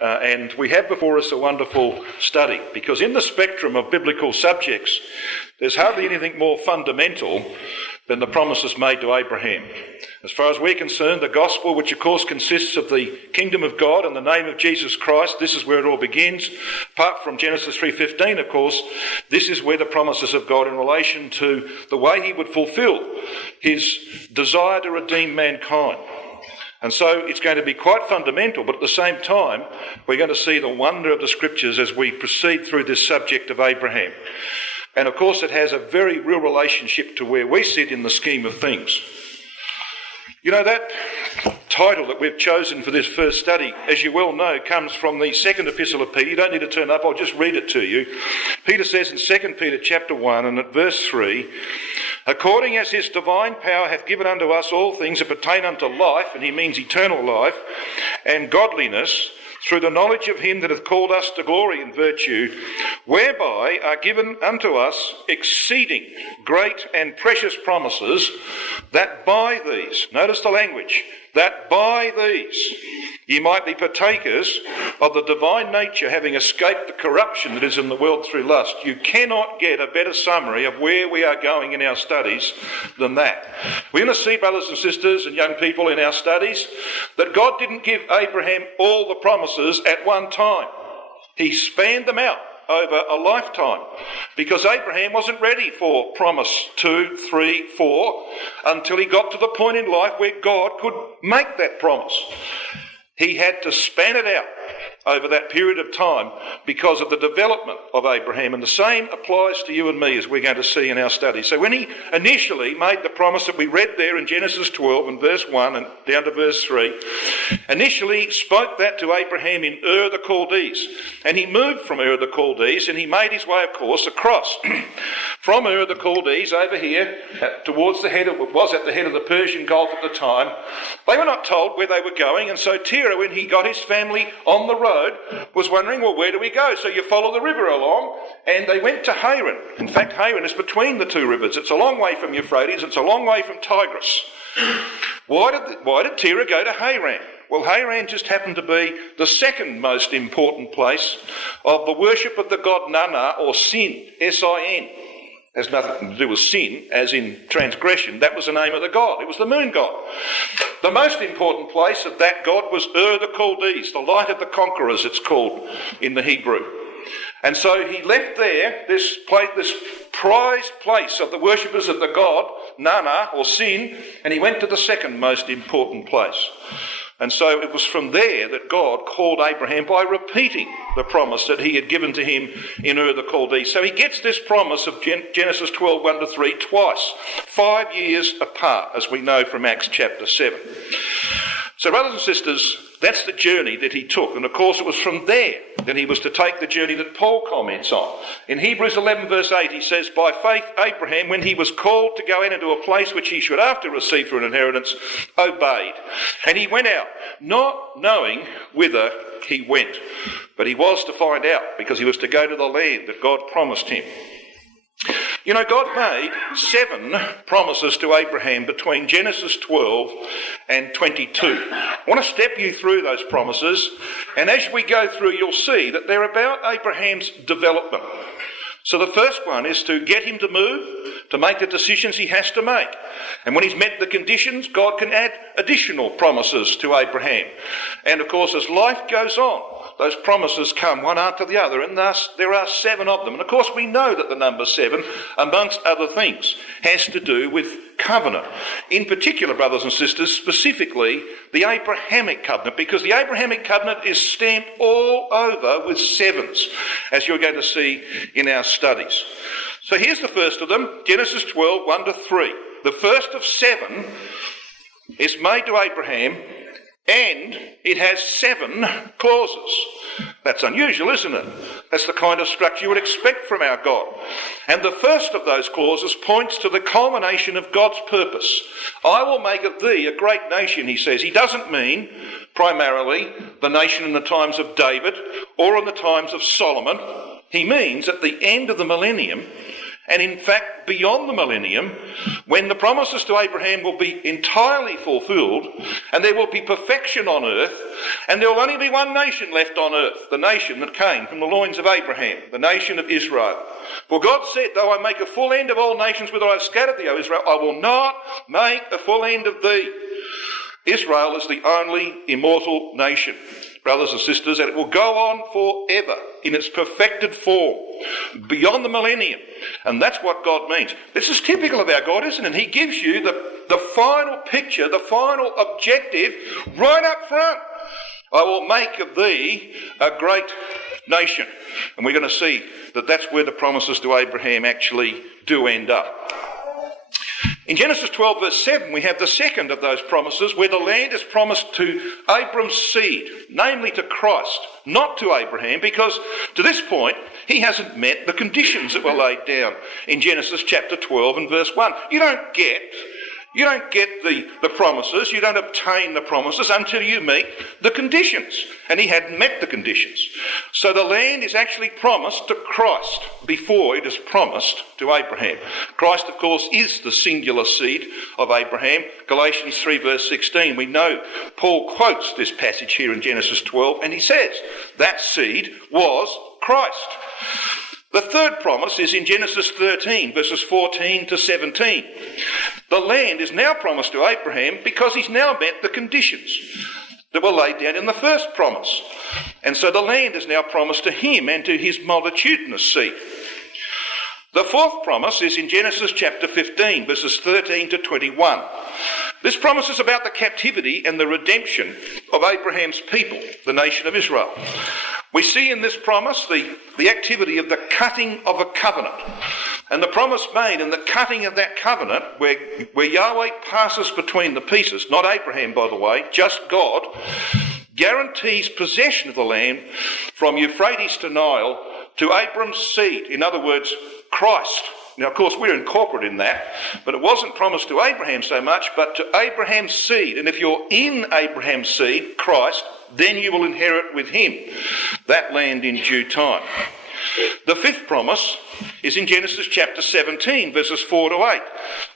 And we have before us a wonderful study, because in the spectrum of biblical subjects, there's hardly anything more fundamental than the promises made to Abraham. As far as we're concerned, the gospel, which of course consists of the kingdom of God and the name of Jesus Christ, this is where it all begins. Apart from Genesis 3:15, of course, this is where the promises of God in relation to the way he would fulfill his desire to redeem mankind. And so it's going to be quite fundamental, but at the same time, we're going to see the wonder of the scriptures as we proceed through this subject of Abraham. And of course, it has a very real relationship to where we sit in the scheme of things. You know, that title that we've chosen for this first study, as you well know, comes from the second epistle of Peter. You don't need to turn up, I'll just read it to you. Peter says in 2 Peter chapter 1 and at verse 3, "According as his divine power hath given unto us all things that pertain unto life," and he means eternal life, "and godliness, through the knowledge of him that hath called us to glory and virtue, whereby are given unto us exceeding great and precious promises, that by these," notice the language, "that by these ye might be partakers of the divine nature, having escaped the corruption that is in the world through lust." You cannot get a better summary of where we are going in our studies than that. We're going to see, brothers and sisters and young people, in our studies, that God didn't give Abraham all the promises at one time. He spanned them out over a lifetime, because Abraham wasn't ready for promise 2, 3, 4 until he got to the point in life where God could make that promise. He had to span it out over that period of time because of the development of Abraham. And the same applies to you and me, as we're going to see in our study. So when he initially made the promise that we read there in Genesis 12 and verse 1 and down to verse 3, initially spoke that to Abraham in Ur the Chaldees. And he moved from Ur the Chaldees and he made his way, of course, across from Ur the Chaldees over here towards the head of, it was at the head of the Persian Gulf at the time. They were not told where they were going, and so Terah, when he got his family on the road, was wondering, well, where do we go? So you follow the river along, and they went to Haran. In fact, Haran is between the two rivers. It's a long way from Euphrates. It's a long way from Tigris. Why did Terah go to Haran? Well, Haran just happened to be the second most important place of the worship of the god Nana, or Sin, S-I-N. Has nothing to do with sin, as in transgression. That was the name of the god. It was the moon god. The most important place of that god was Ur the Chaldees, the light of the conquerors, it's called in the Hebrew. And so he left there, this prized place of the worshippers of the god, Nana, or Sin, and he went to the second most important place. And so it was from there that God called Abraham by repeating the promise that he had given to him in Ur the Chaldees. So he gets this promise of Genesis 12, 1 to 3 twice, 5 years apart, as we know from Acts chapter 7. So brothers and sisters, that's the journey that he took. And of course it was from there that he was to take the journey that Paul comments on. In Hebrews 11 verse 8 he says, "By faith Abraham, when he was called to go into a place which he should after receive for an inheritance, obeyed. And he went out, not knowing whither he went." But he was to find out, because he was to go to the land that God promised him. You know, God made 7 promises to Abraham between Genesis 12 and 22. I want to step you through those promises, and as we go through, you'll see that they're about Abraham's development. So the first one is to get him to move, to make the decisions he has to make. And when he's met the conditions, God can add additional promises to Abraham. And of course, as life goes on, those promises come one after the other, and thus there are 7 of them. And of course, we know that the number 7, amongst other things, has to do with covenant. In particular, brothers and sisters, specifically the Abrahamic covenant, because the Abrahamic covenant is stamped all over with 7s, as you're going to see in our studies. So here's the first of them, Genesis 12, 1 to 3. The first of 7 is made to Abraham, and it has 7 clauses. That's unusual, isn't it? That's the kind of structure you would expect from our God. And the first of those clauses points to the culmination of God's purpose. "I will make of thee a great nation," he says. He doesn't mean primarily the nation in the times of David or in the times of Solomon. He means at the end of the millennium, And in fact, beyond the millennium, when the promises to Abraham will be entirely fulfilled, and there will be perfection on earth, and there will only be one nation left on earth, the nation that came from the loins of Abraham, the nation of Israel. For God said, though I make a full end of all nations whither I have scattered thee, O Israel, I will not make a full end of thee. Israel is the only immortal nation, brothers and sisters, and it will go on forever in its perfected form, beyond the millennium. And that's what God means. This is typical of our God, isn't it? He gives you the final picture, the final objective right up front. I will make of thee a great nation. And we're going to see that that's where the promises to Abraham actually do end up. In Genesis 12 verse 7 we have the second of those promises where the land is promised to Abram's seed, namely to Christ, not to Abraham, because to this point he hasn't met the conditions that were laid down in Genesis chapter 12 and verse 1. You don't get the promises, you don't obtain the promises until you meet the conditions. And he hadn't met the conditions. So the land is actually promised to Christ before it is promised to Abraham. Christ, of course, is the singular seed of Abraham. Galatians 3 verse 16, we know Paul quotes this passage here in Genesis 12, and he says that seed was Christ. The third promise is in Genesis 13, verses 14 to 17. The land is now promised to Abraham because he's now met the conditions that were laid down in the first promise. And so the land is now promised to him and to his multitudinous seed. The fourth promise is in Genesis chapter 15, verses 13 to 21. This promise is about the captivity and the redemption of Abraham's people, the nation of Israel. We see in this promise the activity of the cutting of a covenant. And the promise made in the cutting of that covenant, where Yahweh passes between the pieces, not Abraham, by the way, just God, guarantees possession of the land from Euphrates to Nile to Abram's seed. In other words, Christ. Now, of course, we're incorporated in that, but it wasn't promised to Abraham so much, but to Abraham's seed. And if you're in Abraham's seed, Christ, then you will inherit with him that land in due time. The fifth promise is in Genesis chapter 17, verses 4 to 8,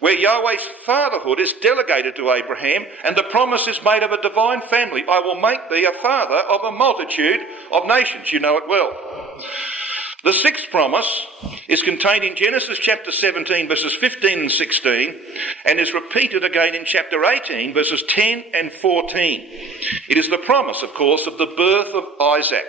where Yahweh's fatherhood is delegated to Abraham, and the promise is made of a divine family. I will make thee a father of a multitude of nations. You know it well. The sixth promise is contained in Genesis chapter 17, verses 15 and 16, and is repeated again in chapter 18, verses 10 and 14. It is the promise, of course, of the birth of Isaac,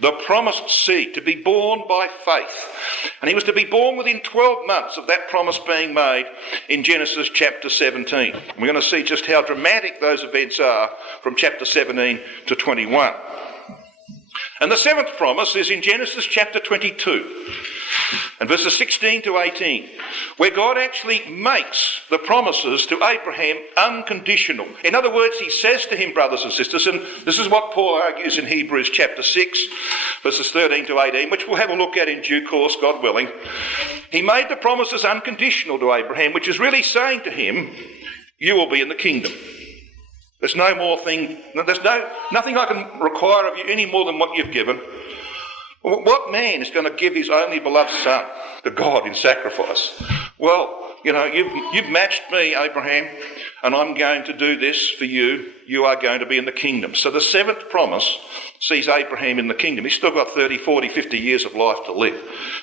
the promised seed to be born by faith. And he was to be born within 12 months of that promise being made in Genesis chapter 17. We're going to see just how dramatic those events are from chapter 17 to 21. And the seventh promise is in Genesis chapter 22 and verses 16 to 18, where God actually makes the promises to Abraham unconditional. In other words, he says to him, brothers and sisters, and this is what Paul argues in Hebrews chapter 6, verses 13 to 18, which we'll have a look at in due course, God willing. He made the promises unconditional to Abraham, which is really saying to him, you will be in the kingdom. There's nothing I can require of you any more than what you've given. What man is going to give his only beloved son to God in sacrifice? Well, you've matched me, Abraham, and I'm going to do this for you. You are going to be in the kingdom. So the seventh promise sees Abraham in the kingdom. He's still got 30, 40, 50 years of life to live.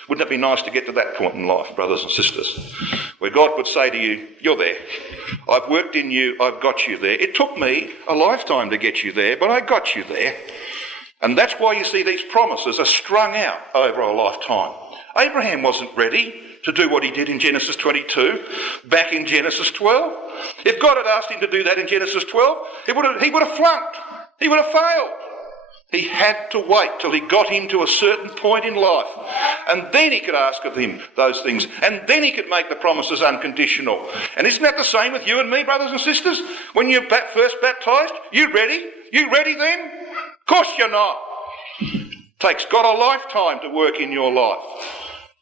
Wouldn't it be nice to get to that point in life, brothers and sisters, where God would say to you, you're there. I've worked in you. I've got you there. It took me a lifetime to get you there, but I got you there. And that's why you see these promises are strung out over a lifetime. Abraham wasn't ready to do what he did in Genesis 22, back in Genesis 12. If God had asked him to do that in Genesis 12, he would have flunked. He would have failed. He had to wait till he got him to a certain point in life. And then he could ask of him those things. And then he could make the promises unconditional. And isn't that the same with you and me, brothers and sisters? When you're first baptised, you ready? You ready then? Of course you're not. It takes God a lifetime to work in your life,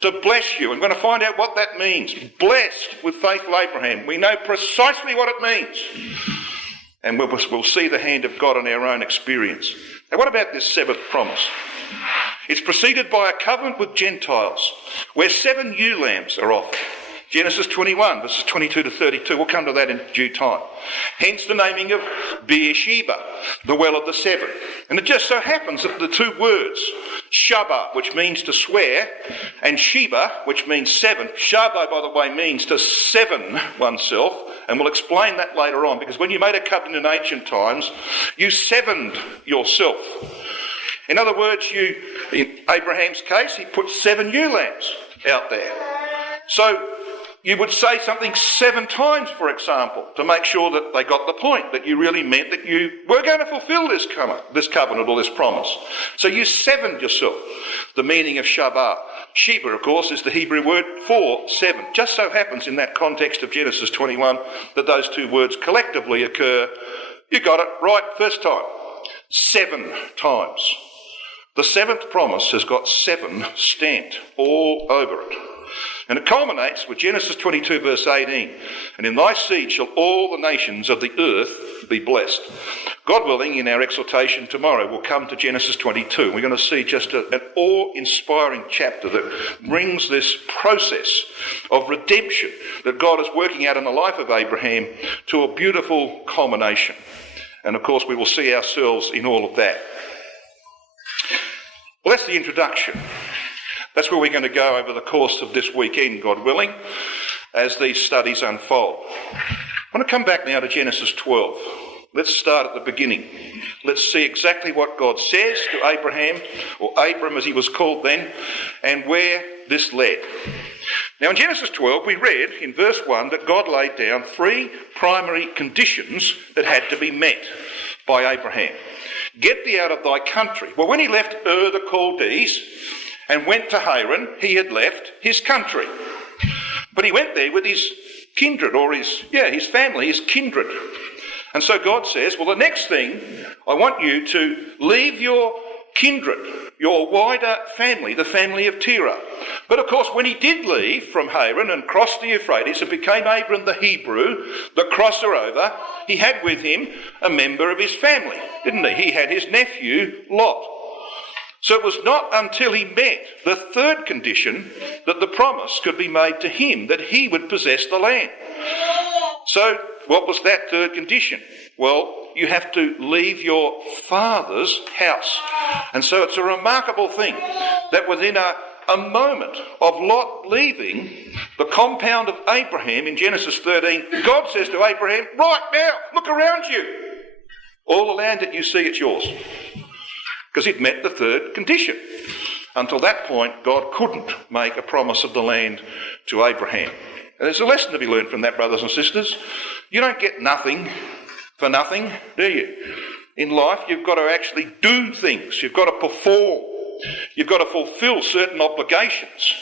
to bless you. I'm going to find out what that means. Blessed with faithful Abraham. We know precisely what it means. And we'll see the hand of God in our own experience. Now, what about this seventh promise? It's preceded by a covenant with Gentiles, where 7 ewe lambs are offered. Genesis 21, verses 22 to 32. We'll come to that in due time. Hence the naming of Beersheba, the well of the 7. And it just so happens that the 2 words, Shabbat, which means to swear, and Sheba, which means 7. Shabbat, by the way, means to seven oneself, and we'll explain that later on, because when you made a covenant in ancient times, you sevened yourself. In other words, in Abraham's case, he put 7 ewe lambs out there. So you would say something 7 times, for example, to make sure that they got the point, that you really meant that you were going to fulfill this covenant or this promise. So you sevened yourself. The meaning of Shabbat. Sheba, of course, is the Hebrew word for 7. Just so happens in that context of Genesis 21 that those 2 words collectively occur. You got it right first time. 7 times. The 7th promise has got 7 stamped all over it. And it culminates with Genesis 22 verse 18. And in thy seed shall all the nations of the earth be blessed. God willing, in our exhortation tomorrow, we'll come to Genesis 22. We're going to see just an awe-inspiring chapter that brings this process of redemption that God is working out in the life of Abraham to a beautiful culmination. And of course, we will see ourselves in all of that. Well, that's the introduction. That's where we're going to go over the course of this weekend, God willing, as these studies unfold. I want to come back now to Genesis 12. Let's start at the beginning. Let's see exactly what God says to Abraham, or Abram as he was called then, and where this led. Now in Genesis 12 we read in verse 1 that God laid down 3 primary conditions that had to be met by Abraham. Get thee out of thy country. Well, when he left Ur the Chaldees and went to Haran, he had left his country. But he went there with his kindred, or his family, his kindred. And so God says, well, the next thing, I want you to leave your kindred, your wider family, the family of Terah. But of course, when he did leave from Haran and crossed the Euphrates and became Abram the Hebrew, the crosser over, he had with him a member of his family, didn't he? He had his nephew, Lot. So it was not until he met the 3rd condition that the promise could be made to him that he would possess the land. So what was that 3rd condition? Well, you have to leave your father's house. And so it's a remarkable thing that within a moment of Lot leaving the compound of Abraham in Genesis 13, God says to Abraham, right now, look around you. All the land that you see, it's yours. Because he'd met the 3rd condition. Until that point, God couldn't make a promise of the land to Abraham. And there's a lesson to be learned from that, brothers and sisters. You don't get nothing for nothing, do you? In life, you've got to actually do things. You've got to perform. You've got to fulfill certain obligations.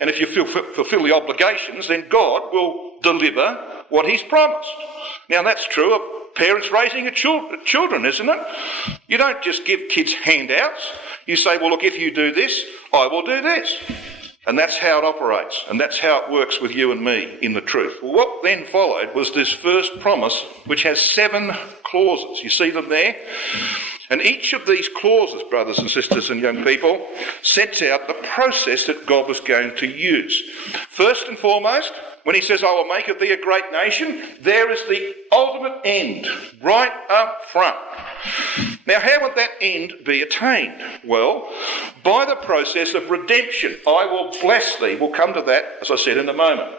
And if you fulfill the obligations, then God will deliver what he's promised. Now, that's true of parents raising children, isn't it? You don't just give kids handouts. You say, well, look, if you do this, I will do this. And that's how it operates. And that's how it works with you and me in the truth. Well, what then followed was this first promise, which has 7 clauses. You see them there? And each of these clauses, brothers and sisters and young people, sets out the process that God was going to use. First and foremost, when he says, I will make of thee a great nation, there is the ultimate end, right up front. Now, how would that end be attained? Well, by the process of redemption. I will bless thee. We'll come to that, as I said, in a moment.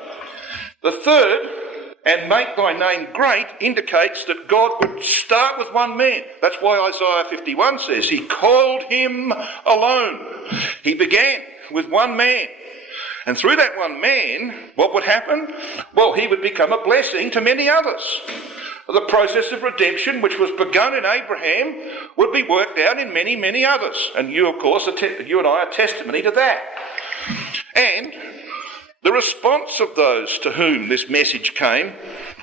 The third, and make thy name great, indicates that God would start with one man. That's why Isaiah 51 says he called him alone. He began with one man. And through that one man, what would happen? Well, he would become a blessing to many others. The process of redemption, which was begun in Abraham, would be worked out in many, many others. And you, of course, you and I are testimony to that. And the response of those to whom this message came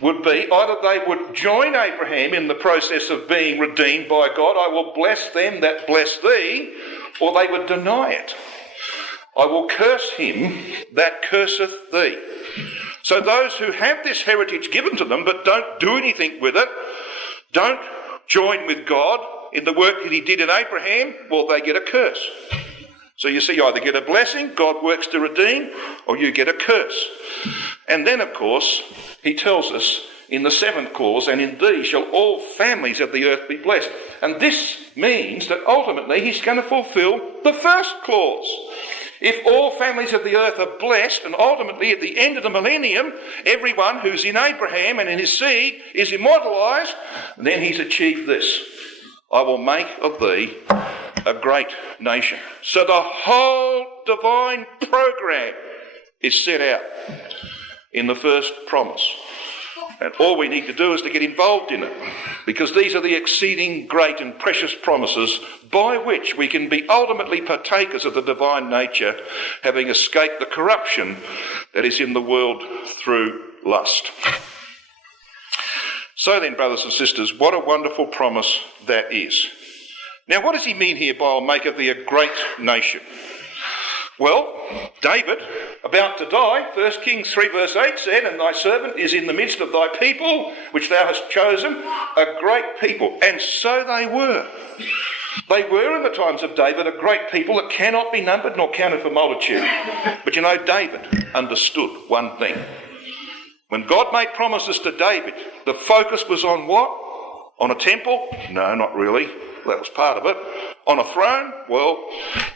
would be either they would join Abraham in the process of being redeemed by God, I will bless them that bless thee, or they would deny it. I will curse him that curseth thee. So those who have this heritage given to them but don't do anything with it, don't join with God in the work that he did in Abraham, well, they get a curse. So you see, you either get a blessing, God works to redeem, or you get a curse. And then, of course, he tells us in the 7th clause, and in thee shall all families of the earth be blessed. And this means that ultimately he's going to fulfill the 1st clause. If all families of the earth are blessed, and ultimately at the end of the millennium, everyone who's in Abraham and in his seed is immortalised, then he's achieved this. I will make of thee a great nation. So the whole divine program is set out in the first promise. And all we need to do is to get involved in it, because these are the exceeding great and precious promises by which we can be ultimately partakers of the divine nature, having escaped the corruption that is in the world through lust. So then, brothers and sisters, what a wonderful promise that is. Now, what does he mean here by I'll make of thee a great nation? Well, David, about to die, 1 Kings 3 verse 8 said, and thy servant is in the midst of thy people, which thou hast chosen, a great people. And so they were. They were in the times of David a great people that cannot be numbered nor counted for multitude. But you know, David understood one thing. When God made promises to David, the focus was on what? On a temple? No, not really. That was part of it. On a throne? Well,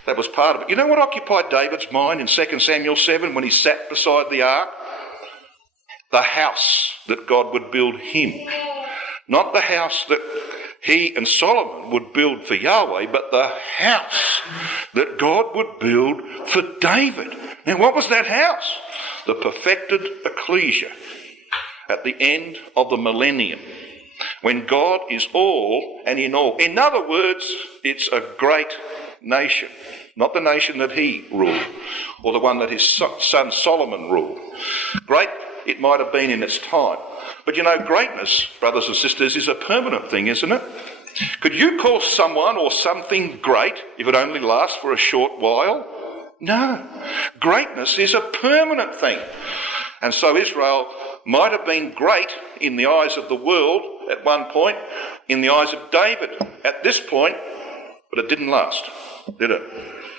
that was part of it. You know what occupied David's mind in 2 Samuel 7 when he sat beside the ark? The house that God would build him. Not the house that he and Solomon would build for Yahweh, but the house that God would build for David. Now, what was that house? The perfected ecclesia at the end of the millennium, when God is all and in all. In other words, it's a great nation, not the nation that he ruled or the one that his son Solomon ruled. Great it might have been in its time. But you know, greatness, brothers and sisters, is a permanent thing, isn't it? Could you call someone or something great if it only lasts for a short while? No. Greatness is a permanent thing. And so Israel might have been great in the eyes of the world at one point, in the eyes of David at this point, but it didn't last, did it?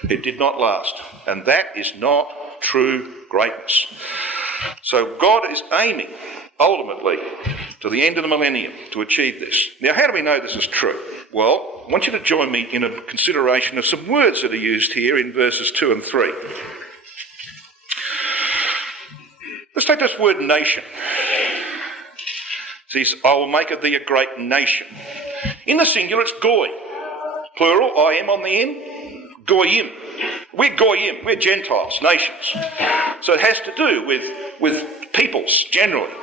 It did not last. And that is not true greatness. So God is aiming ultimately to the end of the millennium to achieve this. Now, how do we know this is true? Well, I want you to join me in a consideration of some words that are used here in verses 2 and 3. Let's take this word nation. It says, I will make of thee a great nation. In the singular, it's goy. Plural, I am on the end. Goyim. We're goyim. We're Gentiles, nations. So it has to do with peoples, generally.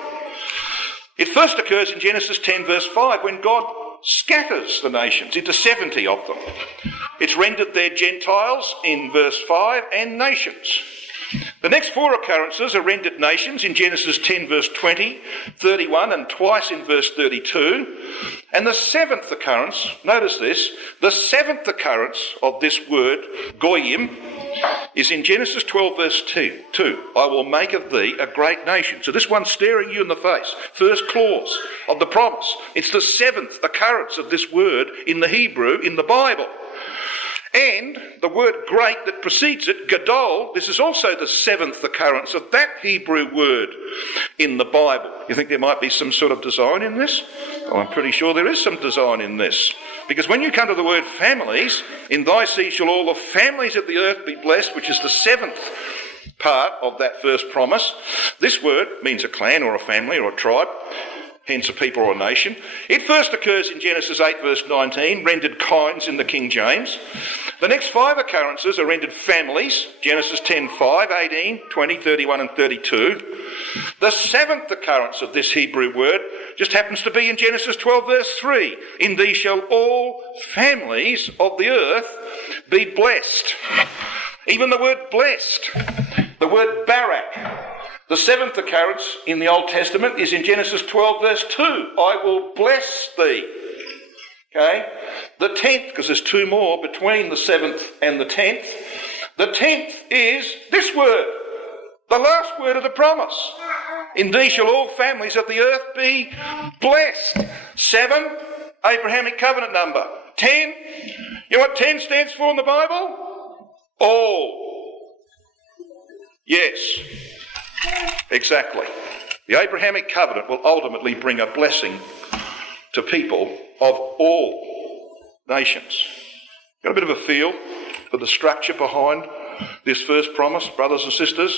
It first occurs in Genesis 10 verse 5 when God scatters the nations into 70 of them. It's rendered there Gentiles in verse 5 and nations. The next 4 occurrences are rendered nations in Genesis 10 verse 20, 31 and twice in verse 32. And the 7th occurrence, notice this, the 7th occurrence of this word, goyim, is in Genesis 12 verse 2. I will make of thee a great nation. So this one's staring you in the face. First clause of the promise. It's the 7th occurrence of this word in the Hebrew in the Bible. And the word great that precedes it, gadol, this is also the 7th occurrence of that Hebrew word in the Bible. You think there might be some sort of design in this? Well, I'm pretty sure there is some design in this. Because when you come to the word families, in thy seed shall all the families of the earth be blessed, which is the 7th part of that first promise. This word means a clan or a family or a tribe, hence a people or a nation. It first occurs in Genesis 8 verse 19, rendered kinds in the King James. The next 5 occurrences are rendered families, Genesis 10, 5, 18, 20, 31 and 32. The 7th occurrence of this Hebrew word just happens to be in Genesis 12 verse 3. In thee shall all families of the earth be blessed. Even the word blessed, the word barak, the 7th occurrence in the Old Testament is in Genesis 12 verse 2. I will bless thee. Okay? The 10th, because there's 2 more between the 7th and the 10th. The 10th is this word, the last word of the promise. In thee shall all families of the earth be blessed. 7, Abrahamic covenant number. 10, you know what 10 stands for in the Bible? All. Yes, exactly. The Abrahamic covenant will ultimately bring a blessing to people of all nations. Got a bit of a feel for the structure behind this first promise, brothers and sisters,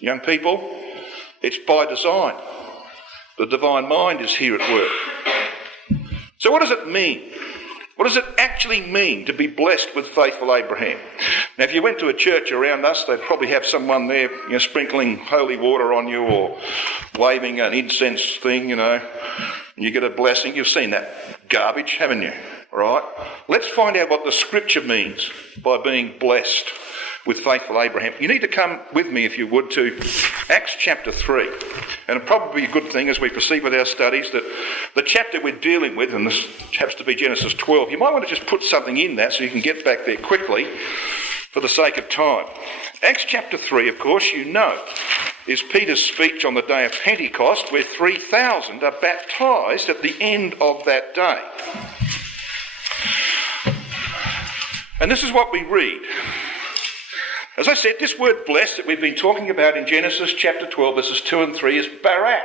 young people? It's by design. The divine mind is here at work. So what does it mean? What does it actually mean to be blessed with faithful Abraham? Now, if you went to a church around us, they'd probably have someone there, sprinkling holy water on you or waving an incense thing, and you get a blessing. You've seen that garbage, haven't you? All right? Let's find out what the scripture means by being blessed with faithful Abraham. You need to come with me, if you would, to Acts chapter 3. And it'd probably be a good thing as we proceed with our studies that the chapter we're dealing with, and this happens to be Genesis 12, you might want to just put something in that so you can get back there quickly for the sake of time. Acts chapter 3, of course, is Peter's speech on the day of Pentecost, where 3,000 are baptised at the end of that day. And this is what we read. As I said, this word blessed that we've been talking about in Genesis chapter 12, verses 2 and 3 is barak.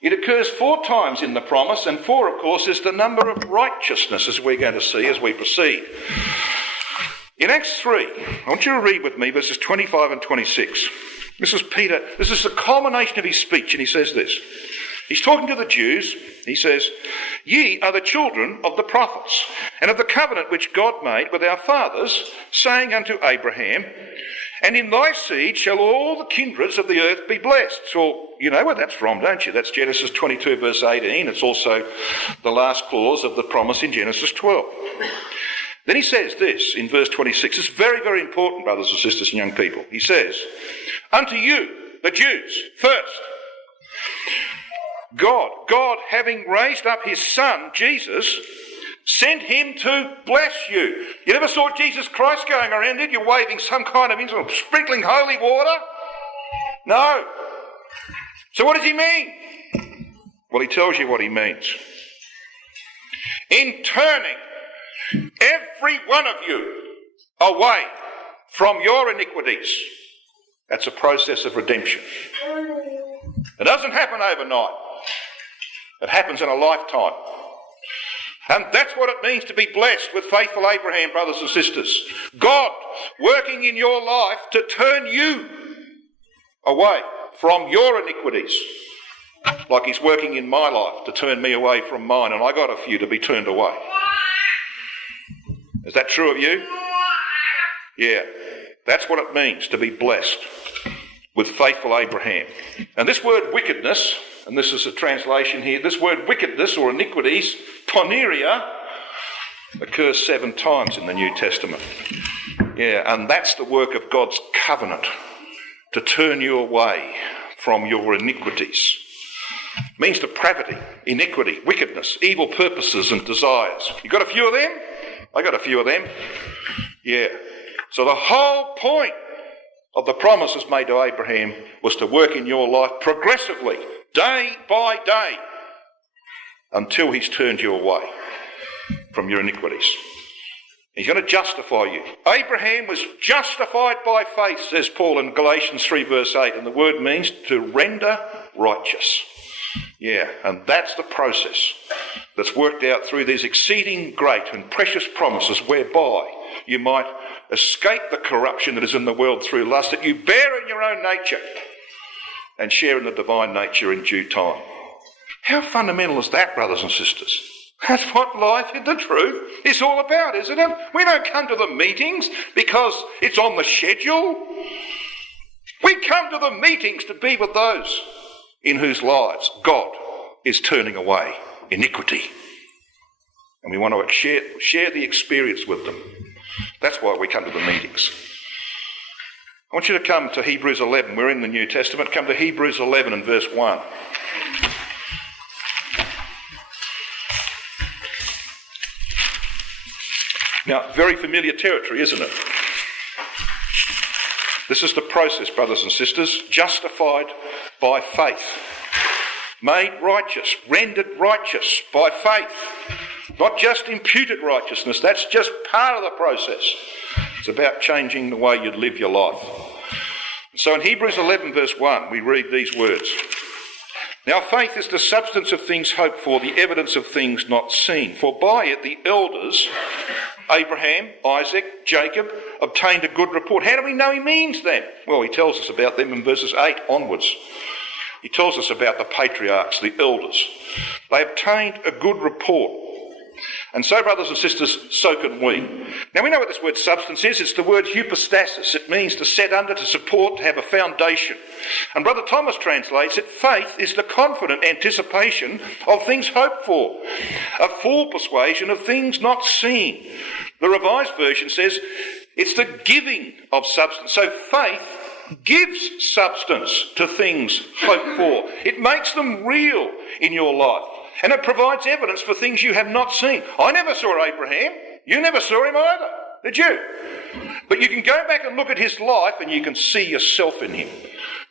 It occurs 4 times in the promise, and 4, of course, is the number of righteousness, as we're going to see as we proceed. In Acts 3, I want you to read with me verses 25 and 26. This is Peter. This is the culmination of his speech, and he says this. He's talking to the Jews. He says, "Ye are the children of the prophets, and of the covenant which God made with our fathers, saying unto Abraham, and in thy seed shall all the kindreds of the earth be blessed." So you know where that's from, don't you? That's Genesis 22, verse 18. It's also the last clause of the promise in Genesis 12. Then he says this in verse 26. It's very, very important, brothers and sisters and young people. He says, "Unto you, the Jews, first, God, having raised up his son, Jesus, sent him to bless you." You never saw Jesus Christ going around, did you, waving some kind of instrument, sprinkling holy water? No. So what does he mean? Well, he tells you what he means. "In turning every one of you away from your iniquities." That's a process of redemption. It doesn't happen overnight. It happens in a lifetime. And that's what it means to be blessed with faithful Abraham, brothers and sisters. God working in your life to turn you away from your iniquities. Like he's working in my life to turn me away from mine, and I got a few to be turned away. Is that true of you? Yeah. That's what it means to be blessed with faithful Abraham. And this word wickedness, and this is a translation here, this word wickedness or iniquities, poneria, occurs 7 times in the New Testament. Yeah, and that's the work of God's covenant, to turn you away from your iniquities. It means depravity, iniquity, wickedness, evil purposes and desires. You got a few of them? I got a few of them. Yeah. So the whole point of the promises made to Abraham was to work in your life progressively, day by day, until he's turned you away from your iniquities. He's going to justify you. Abraham was justified by faith, says Paul in Galatians 3 verse 8, and the word means to render righteous. Yeah, and that's the process that's worked out through these exceeding great and precious promises whereby you might escape the corruption that is in the world through lust, that you bear in your own nature and share in the divine nature in due time. How fundamental is that, brothers and sisters? That's what life in the truth is all about, isn't it? We don't come to the meetings because it's on the schedule. We come to the meetings to be with those in whose lives God is turning away iniquity. And we want to share the experience with them. That's why we come to the meetings. I want you to come to Hebrews 11. We're in the New Testament. Come to Hebrews 11 and verse 1. Now, very familiar territory, isn't it? This is the process, brothers and sisters. Justified by faith. Made righteous, rendered righteous by faith. Not just imputed righteousness, that's just part of the process. It's about changing the way you live your life. So in Hebrews 11 verse 1, we read these words. Now faith is the substance of things hoped for, the evidence of things not seen. For by it the elders, Abraham, Isaac, Jacob, obtained a good report. How do we know he means them? Well, he tells us about them in verses 8 onwards. He tells us about the patriarchs, the elders. They obtained a good report. And so, brothers and sisters, so can we. Now, we know what this word substance is. It's the word hypostasis. It means to set under, to support, to have a foundation. And Brother Thomas translates it, faith is the confident anticipation of things hoped for, a full persuasion of things not seen. The Revised Version says it's the giving of substance. So faith gives substance to things hoped for. It makes them real in your life. And it provides evidence for things you have not seen. I never saw Abraham. You never saw him either, did you? But you can go back and look at his life and you can see yourself in him.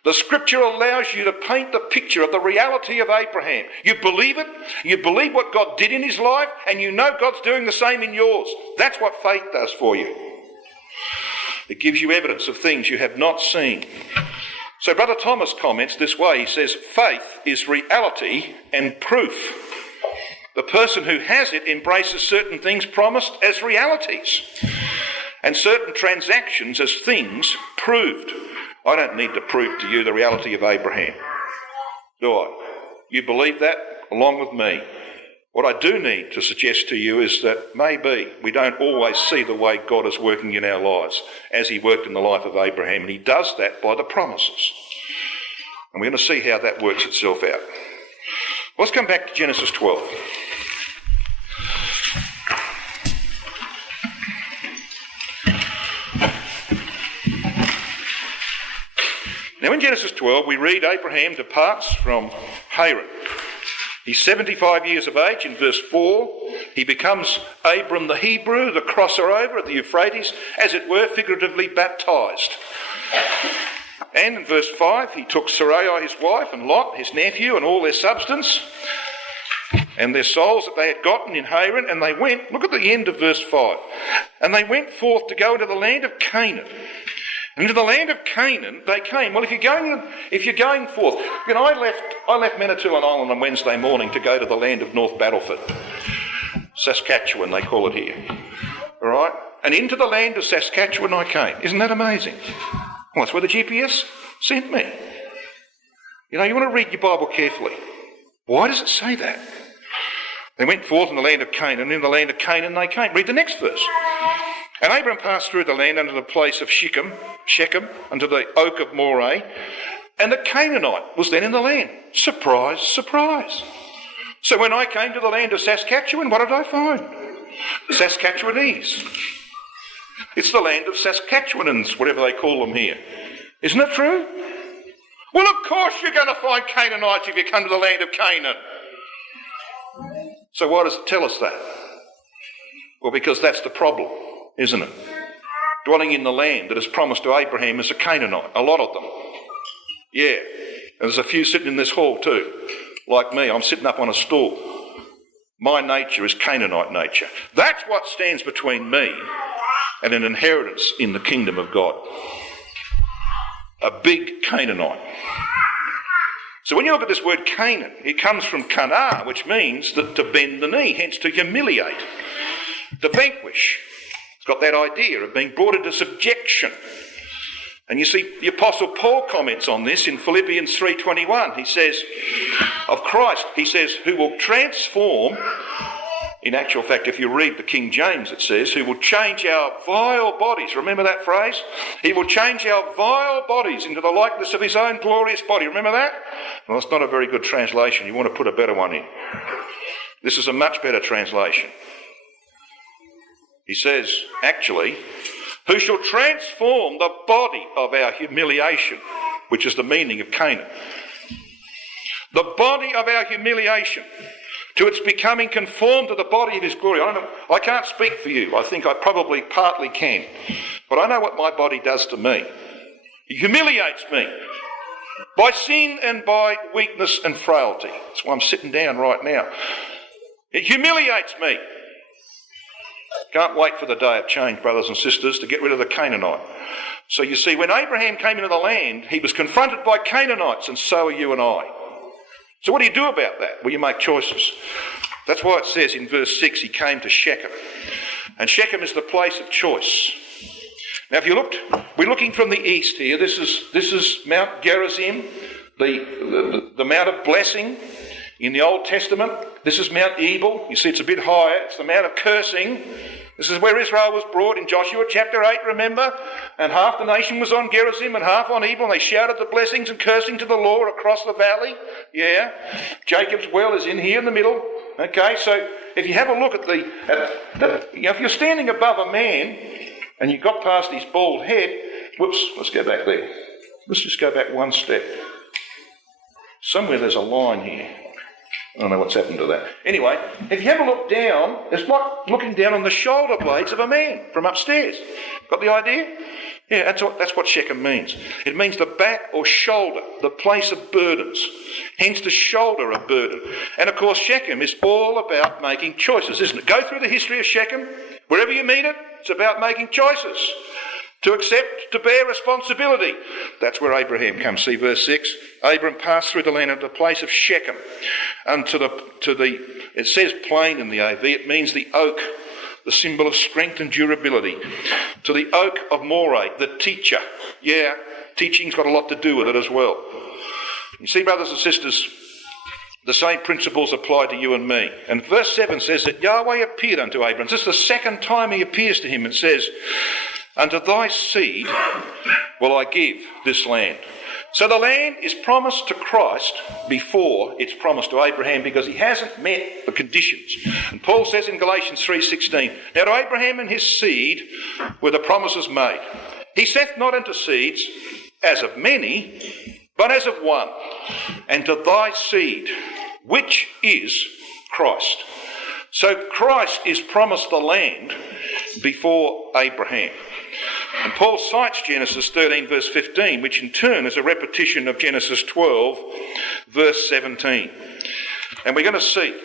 The scripture allows you to paint the picture of the reality of Abraham. You believe it, you believe what God did in his life, and you know God's doing the same in yours. That's what faith does for you. It gives you evidence of things you have not seen. So Brother Thomas comments this way. He says, faith is reality and proof. The person who has it embraces certain things promised as realities and certain transactions as things proved. I don't need to prove to you the reality of Abraham, do I? You believe that along with me. What I do need to suggest to you is that maybe we don't always see the way God is working in our lives as he worked in the life of Abraham, and he does that by the promises. And we're going to see how that works itself out. Let's come back to Genesis 12. Now in Genesis 12 we read Abraham departs from Haran. He's 75 years of age. In verse 4, he becomes Abram the Hebrew, the crosser over at the Euphrates, as it were, figuratively baptised. And in verse 5, he took Sarai his wife and Lot, his nephew, and all their substance and their souls that they had gotten in Haran, and they went, look at the end of verse 5, and they went forth to go into the land of Canaan. And into the land of Canaan they came. Well, if you're going forth, you know, I left Manitoulin Island on Wednesday morning to go to the land of North Battleford, Saskatchewan they call it here. All right, and into the land of Saskatchewan I came. Isn't that amazing? Well, that's where the GPS sent me. You know, you want to read your Bible carefully. Why does it say that? They went forth in the land of Canaan, and in the land of Canaan they came. Read the next verse. And Abram passed through the land unto the place of Shechem, unto the oak of Moreh, and the Canaanite was then in the land. Surprise, surprise. So when I came to the land of Saskatchewan, what did I find? Saskatchewanese. It's the land of Saskatchewanans, whatever they call them here. Isn't it true? Well, of course you're going to find Canaanites if you come to the land of Canaan. So why does it tell us that? Well, because that's the problem, isn't it? Dwelling in the land that is promised to Abraham is a Canaanite, a lot of them. Yeah, and there's a few sitting in this hall too, like me. I'm sitting up on a stool. My nature is Canaanite nature. That's what stands between me and an inheritance in the kingdom of God. A big Canaanite. So when you look at this word Canaan, it comes from Cana, which means that to bend the knee, hence to humiliate, to vanquish. It's got that idea of being brought into subjection. And you see, the Apostle Paul comments on this in Philippians 3:21. He says, of Christ, he says, who will transform, in actual fact, if you read the King James, it says, who will change our vile bodies. Remember that phrase? He will change our vile bodies into the likeness of his own glorious body. Remember that? Well, it's not a very good translation. You want to put a better one in. This is a much better translation. He says, actually, who shall transform the body of our humiliation, which is the meaning of Canaan. The body of our humiliation, to its becoming conformed to the body of his glory. I can't speak for you. I think I probably partly can. But I know what my body does to me. It humiliates me by sin and by weakness and frailty. That's why I'm sitting down right now. It humiliates me. Can't wait for the day of change, brothers and sisters, to get rid of the Canaanite. So you see, when Abraham came into the land, he was confronted by Canaanites, and so are you and I. So what do you do about that? Well, you make choices. That's why it says in verse 6, he came to Shechem. And Shechem is the place of choice. Now, if you looked, we're looking from the east here. This is Mount Gerizim, the Mount of Blessing in the Old Testament. This is Mount Ebal. You see, it's a bit higher. It's the Mount of Cursing. This is where Israel was brought in Joshua chapter 8, remember? And half the nation was on Gerizim and half on Ebal, and they shouted the blessings and cursing to the Lord across the valley. Yeah. Jacob's well is in here in the middle. Okay, so if you have a look at if you're standing above a man and you've got past his bald head, whoops, let's go back there. Let's just go back one step. Somewhere there's a line here. I don't know what's happened to that. Anyway, if you have a look down, it's like looking down on the shoulder blades of a man from upstairs. Got the idea? Yeah, that's what Shechem means. It means the back or shoulder, the place of burdens. Hence the shoulder of burden. And of course Shechem is all about making choices, isn't it? Go through the history of Shechem. Wherever you meet it, it's about making choices. To accept, to bear responsibility. That's where Abraham comes. See verse 6. Abram passed through the land at the place of Shechem. And it says plain in the AV, it means the oak, the symbol of strength and durability. To the oak of Moreh, the teacher. Yeah, teaching's got a lot to do with it as well. You see, brothers and sisters, the same principles apply to you and me. And verse 7 says that Yahweh appeared unto Abram. This is the second time he appears to him and says, unto thy seed will I give this land. So the land is promised to Christ before it's promised to Abraham because he hasn't met the conditions. And Paul says in Galatians 3:16, now to Abraham and his seed were the promises made. He saith not unto seeds as of many, but as of one, and to thy seed, which is Christ. So Christ is promised the land before Abraham. And Paul cites Genesis 13 verse 15, which in turn is a repetition of Genesis 12 verse 17. And we're going to see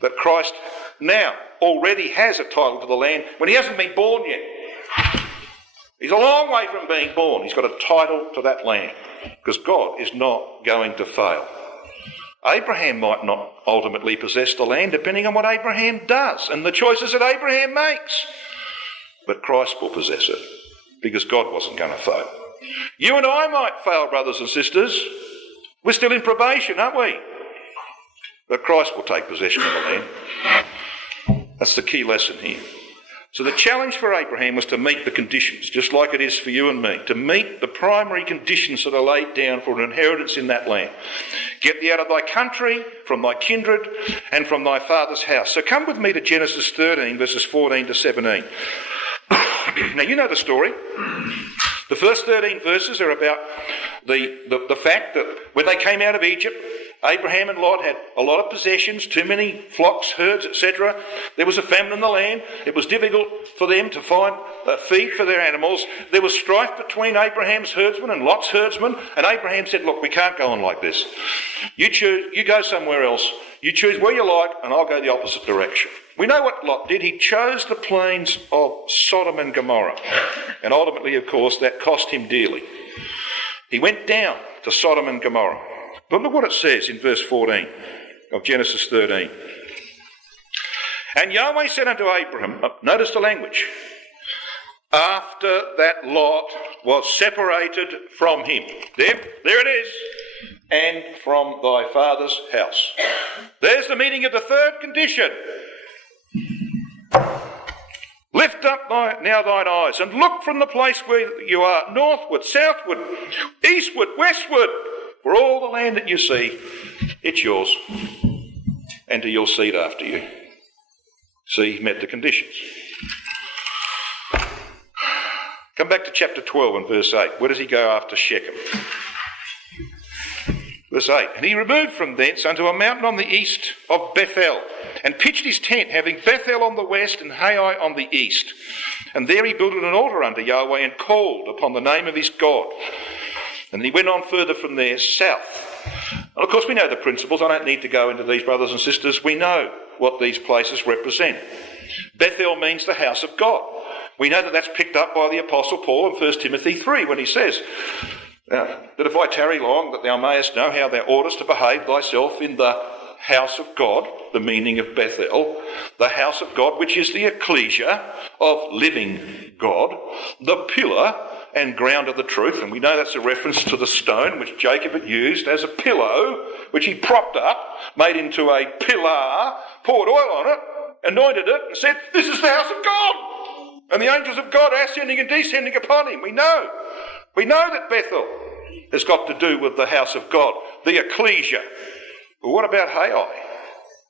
that Christ now already has a title to the land when he hasn't been born yet. He's a long way from being born. He's got a title to that land because God is not going to fail. Abraham might not ultimately possess the land depending on what Abraham does and the choices that Abraham makes. But Christ will possess it because God wasn't going to fail. You and I might fail, brothers and sisters. We're still in probation, aren't we? But Christ will take possession of the land. That's the key lesson here. So the challenge for Abraham was to meet the conditions, just like it is for you and me, to meet the primary conditions that are laid down for an inheritance in that land. Get thee out of thy country, from thy kindred, and from thy father's house. So come with me to Genesis 13, verses 14 to 17. Now, you know the story. The first 13 verses are about the fact that when they came out of Egypt, Abraham and Lot had a lot of possessions, too many flocks, herds, etc. There was a famine in the land. It was difficult for them to find feed for their animals. There was strife between Abraham's herdsmen and Lot's herdsmen. And Abraham said, look, we can't go on like this. You choose, you go somewhere else. You choose where you like, and I'll go the opposite direction. We know what Lot did. He chose the plains of Sodom and Gomorrah. And ultimately, of course, that cost him dearly. He went down to Sodom and Gomorrah. But look what it says in verse 14 of Genesis 13. And Yahweh said unto Abraham, notice the language, after that Lot was separated from him. There it is. And from thy father's house. There's the meaning of the third condition. Lift up now thine eyes and look from the place where you are, northward, southward, eastward, westward. For all the land that you see, it's yours, and to your seed after you. See, he met the conditions. Come back to chapter 12 and verse 8. Where does he go after Shechem? Verse 8. And he removed from thence unto a mountain on the east of Bethel, and pitched his tent, having Bethel on the west and Hai on the east. And there he builded an altar unto Yahweh, and called upon the name of his God. And he went on further from there, south. And of course we know the principles. I don't need to go into these, brothers and sisters. We know what these places represent. Bethel means the house of God. We know that that's picked up by the Apostle Paul in 1 Timothy 3 when he says that if I tarry long, that thou mayest know how thou oughtest to behave thyself in the house of God, the meaning of Bethel, the house of God, which is the ecclesia of living God, the pillar and ground of the truth. And we know that's a reference to the stone which Jacob had used as a pillow, which he propped up, made into a pillar, poured oil on it, anointed it, and said, this is the house of God. And the angels of God are ascending and descending upon him. We know that Bethel has got to do with the house of God, the ecclesia. But what about Hai?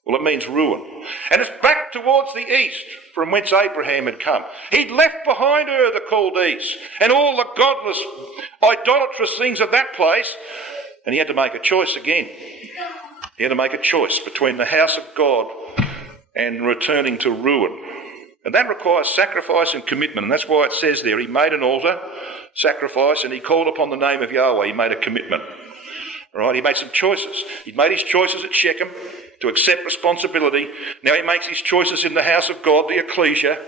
Well, it means ruin. And it's back towards the east from whence Abraham had come. He'd left behind her the Chaldees and all the godless, idolatrous things of that place, and he had to make a choice again. He had to make a choice between the house of God and returning to ruin. And that requires sacrifice and commitment, and that's why it says there, he made an altar, sacrifice, and he called upon the name of Yahweh. He made a commitment. Right? He made some choices. He'd made his choices at Shechem to accept responsibility. Now he makes his choices in the house of God, the ecclesia,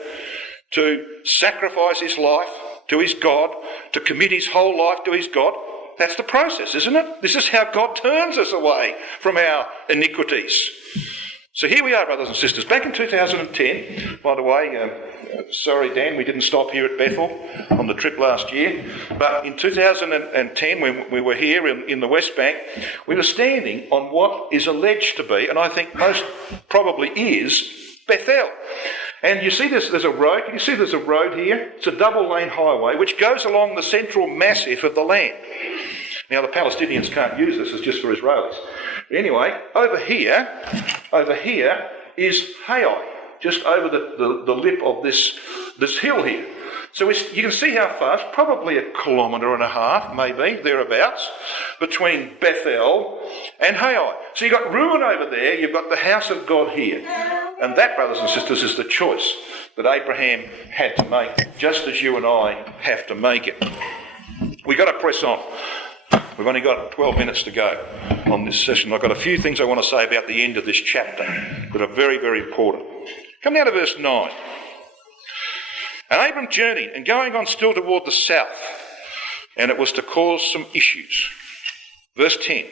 to sacrifice his life to his God, to commit his whole life to his God. That's the process, isn't it? This is how God turns us away from our iniquities. So here we are, brothers and sisters. Back in 2010, by the way, sorry, Dan, we didn't stop here at Bethel on the trip last year. But in 2010, when we were here in the West Bank, we were standing on what is alleged to be, and I think most probably is, Bethel. And you see there's a road. Can you see there's a road here? It's a double-lane highway which goes along the central massif of the land. Now, the Palestinians can't use this. It's just for Israelis. But anyway, over here is Hai, just over the lip of this hill here. So you can see how far, it's probably 1.5 kilometres, maybe, thereabouts, between Bethel and Hai. So you've got ruin over there, you've got the house of God here. And that, brothers and sisters, is the choice that Abraham had to make, just as you and I have to make it. We've got to press on. We've only got 12 minutes to go on this session. I've got a few things I want to say about the end of this chapter that are very, very important. Come down to verse 9. And Abram journeyed, and going on still toward the south, and it was to cause some issues. Verse 10.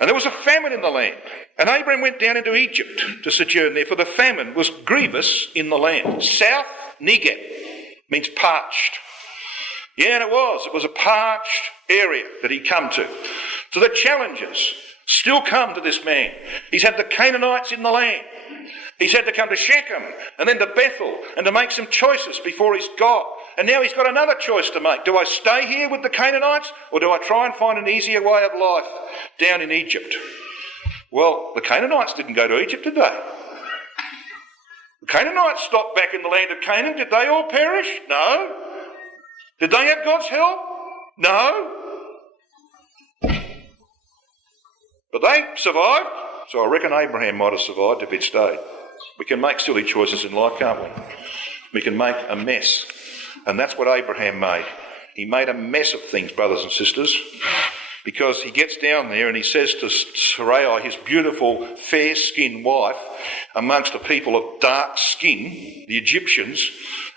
And there was a famine in the land, and Abram went down into Egypt to sojourn there, for the famine was grievous in the land. South Negev means parched. Yeah, and it was a parched area that he'd come to. So the challenges still come to this man. He's had the Canaanites in the land. He's had to come to Shechem and then to Bethel and to make some choices before his God. And now he's got another choice to make. Do I stay here with the Canaanites, or do I try and find an easier way of life down in Egypt? Well, the Canaanites didn't go to Egypt, did they? The Canaanites stopped back in the land of Canaan. Did they all perish? No. Did they have God's help? No. But they survived. So I reckon Abraham might have survived if he'd stayed. We can make silly choices in life, can't we? We can make a mess. And that's what Abraham made. He made a mess of things, brothers and sisters, because he gets down there and he says to Sarai, his beautiful, fair-skinned wife, amongst the people of dark skin, the Egyptians,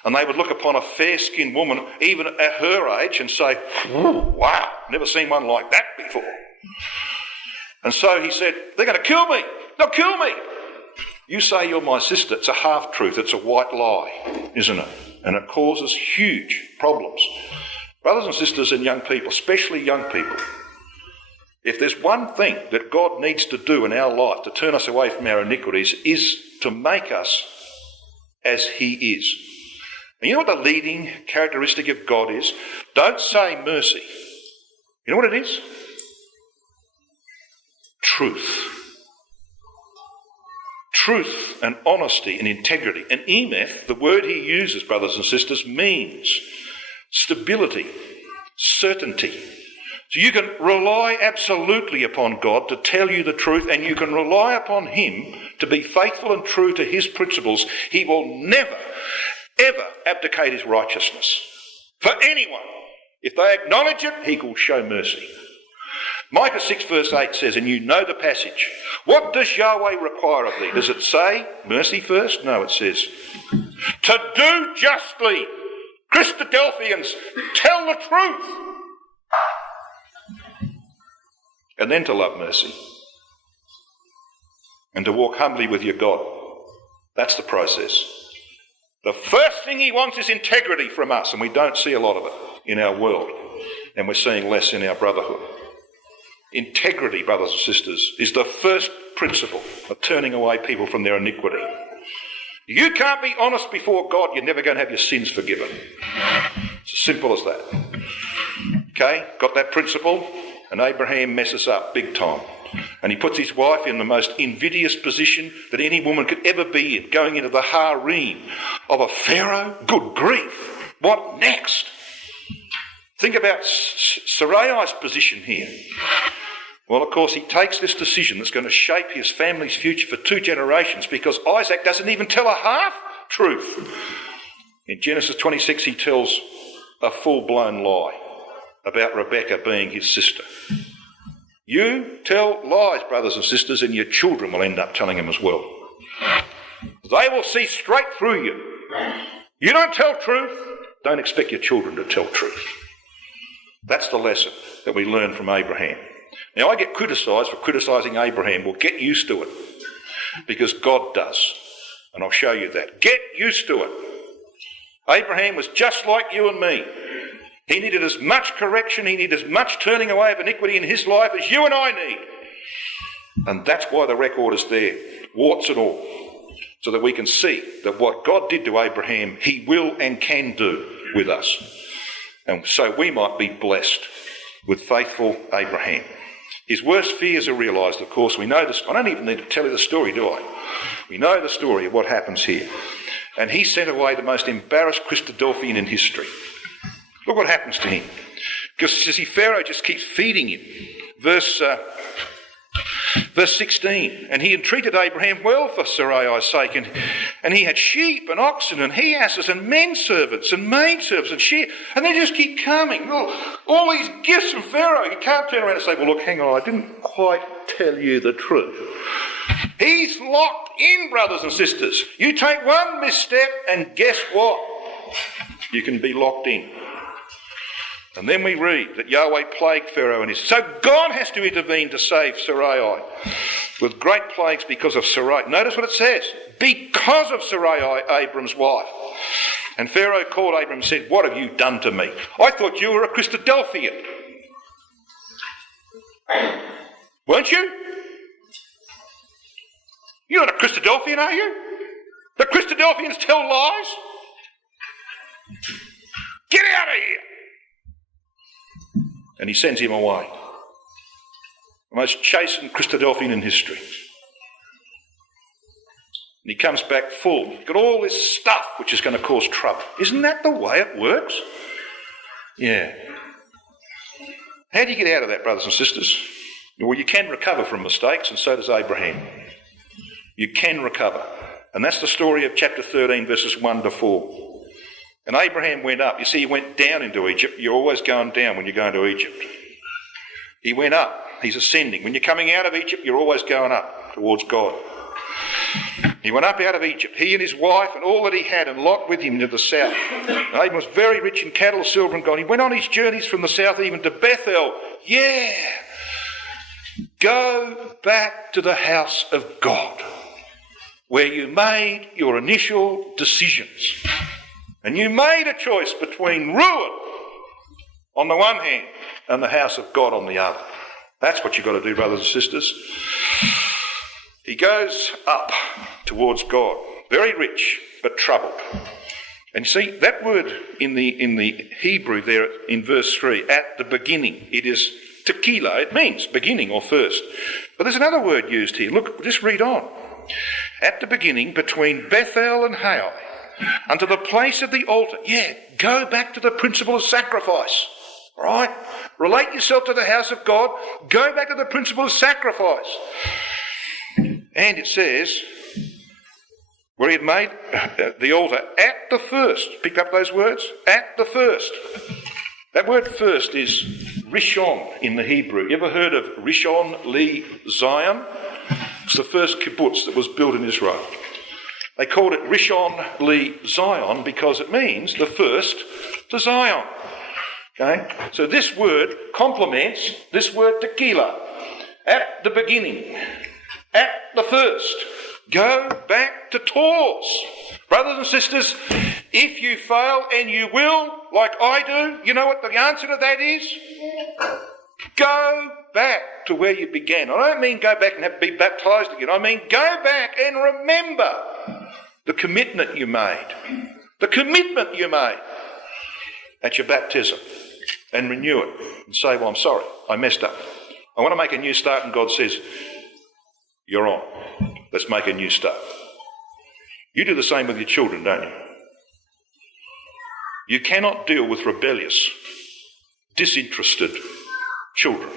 and they would look upon a fair-skinned woman, even at her age, and say, wow, never seen one like that before. And so he said, they're going to kill me. They'll kill me. You say you're my sister. It's a half-truth. It's a white lie, isn't it? And it causes huge problems. Brothers and sisters and young people, especially young people, if there's one thing that God needs to do in our life to turn us away from our iniquities, is to make us as he is. And you know what the leading characteristic of God is? Don't say mercy. You know what it is? Truth. Truth and honesty and integrity. And emeth, the word he uses, brothers and sisters, means stability, certainty. So you can rely absolutely upon God to tell you the truth, and you can rely upon him to be faithful and true to his principles. He will never, ever abdicate his righteousness for anyone. If they acknowledge it, he will show mercy. Micah 6 verse 8 says, and you know the passage, what does Yahweh require of thee? Does it say mercy first? No, it says to do justly. Christadelphians, tell the truth. And then to love mercy. And to walk humbly with your God. That's the process. The first thing he wants is integrity from us, and we don't see a lot of it in our world, and we're seeing less in our brotherhood. Integrity, brothers and sisters, is the first principle of turning away people from their iniquity. You can't be honest before God, you're never going to have your sins forgiven. It's as simple as that. Okay, got that principle? And Abraham messes up big time. And he puts his wife in the most invidious position that any woman could ever be in, going into the harem of a pharaoh. Good grief. What next? Think about Sarai's position here. Well, of course, he takes this decision that's going to shape his family's future for 2 generations because Isaac doesn't even tell a half truth. In Genesis 26, he tells a full-blown lie about Rebekah being his sister. You tell lies, brothers and sisters, and your children will end up telling them as well. They will see straight through you. You don't tell truth, don't expect your children to tell truth. That's the lesson that we learn from Abraham. Now, I get criticised for criticising Abraham. Well, get used to it, because God does. And I'll show you that. Get used to it. Abraham was just like you and me. He needed as much correction, he needed as much turning away of iniquity in his life as you and I need. And that's why the record is there, warts and all, so that we can see that what God did to Abraham, he will and can do with us. And so we might be blessed with faithful Abraham. His worst fears are realised, of course. We know this. I don't even need to tell you the story, do I? We know the story of what happens here. And he sent away the most embarrassed Christadelphian in history. Look what happens to him. Because, you see, Pharaoh just keeps feeding him. Verse 16. And he entreated Abraham well for Sarai's sake. And he had sheep and oxen and he-asses and men servants and maid servants and sheep. And they just keep coming. All these gifts from Pharaoh. You can't turn around and say, well, look, hang on, I didn't quite tell you the truth. He's locked in, brothers and sisters. You take one misstep and guess what? You can be locked in. And then we read that Yahweh plagued Pharaoh and his... So God has to intervene to save Sarai with great plagues because of Sarai. Notice what it says. Because of Sarai, Abram's wife. And Pharaoh called Abram and said, what have you done to me? I thought you were a Christadelphian. Weren't you? You're not a Christadelphian, are you? The Christadelphians tell lies? Get out of here! And he sends him away. The most chastened Christadelphian in history. And he comes back full. Got all this stuff which is going to cause trouble. Isn't that the way it works? Yeah. How do you get out of that, brothers and sisters? Well, you can recover from mistakes, and so does Abraham. You can recover. And that's the story of chapter 13, verses 1 to 4. And Abraham went up. You see, he went down into Egypt. You're always going down when you're going to Egypt. He went up. He's ascending. When you're coming out of Egypt, you're always going up towards God. He went up out of Egypt, he and his wife and all that he had, and Lot with him to the south. And Abram was very rich in cattle, silver and gold. He went on his journeys from the south even to Bethel. Yeah! Go back to the house of God, where you made your initial decisions. And you made a choice between ruin on the one hand and the house of God on the other. That's what you've got to do, brothers and sisters. He goes up towards God, very rich but troubled. And you see, that word in the Hebrew there in verse 3, at the beginning, it is tequila. It means beginning or first. But there's another word used here. Look, just read on. At the beginning, between Bethel and Hai, unto the place of the altar. Yeah, go back to the principle of sacrifice. All right? Relate yourself to the house of God. Go back to the principle of sacrifice. And it says, where he had made the altar at the first. Pick up those words. At the first. That word first is Rishon in the Hebrew. You ever heard of Rishon LeZion? It's the first kibbutz that was built in Israel. They called it Rishon LeZion because it means the first to Zion. Okay? So this word complements this word tequila. At the beginning. At the first. Go back to Taurus. Brothers and sisters, if you fail, and you will, like I do, you know what the answer to that is? Go back to where you began. I don't mean go back and have to be baptised again. I mean go back and remember the commitment you made. The commitment you made at your baptism. And renew it. And say, well, I'm sorry, I messed up. I want to make a new start. And God says, you're on. Let's make a new start. You do the same with your children, don't you? You cannot deal with rebellious, disinterested children.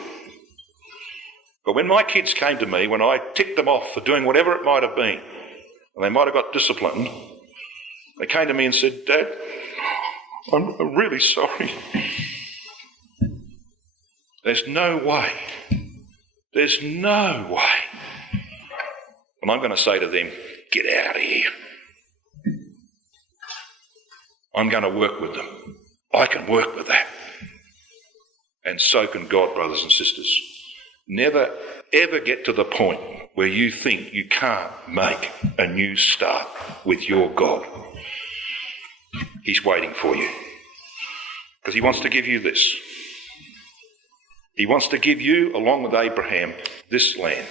But when my kids came to me, when I ticked them off for doing whatever it might have been, and they might have got disciplined, they came to me and said, Dad, I'm really sorry. There's no way. There's no way. And I'm going to say to them, get out of here. I'm going to work with them. I can work with that. And so can God, brothers and sisters. Never, ever get to the point where you think you can't make a new start with your God. He's waiting for you. Because he wants to give you this. He wants to give you, along with Abraham, this land.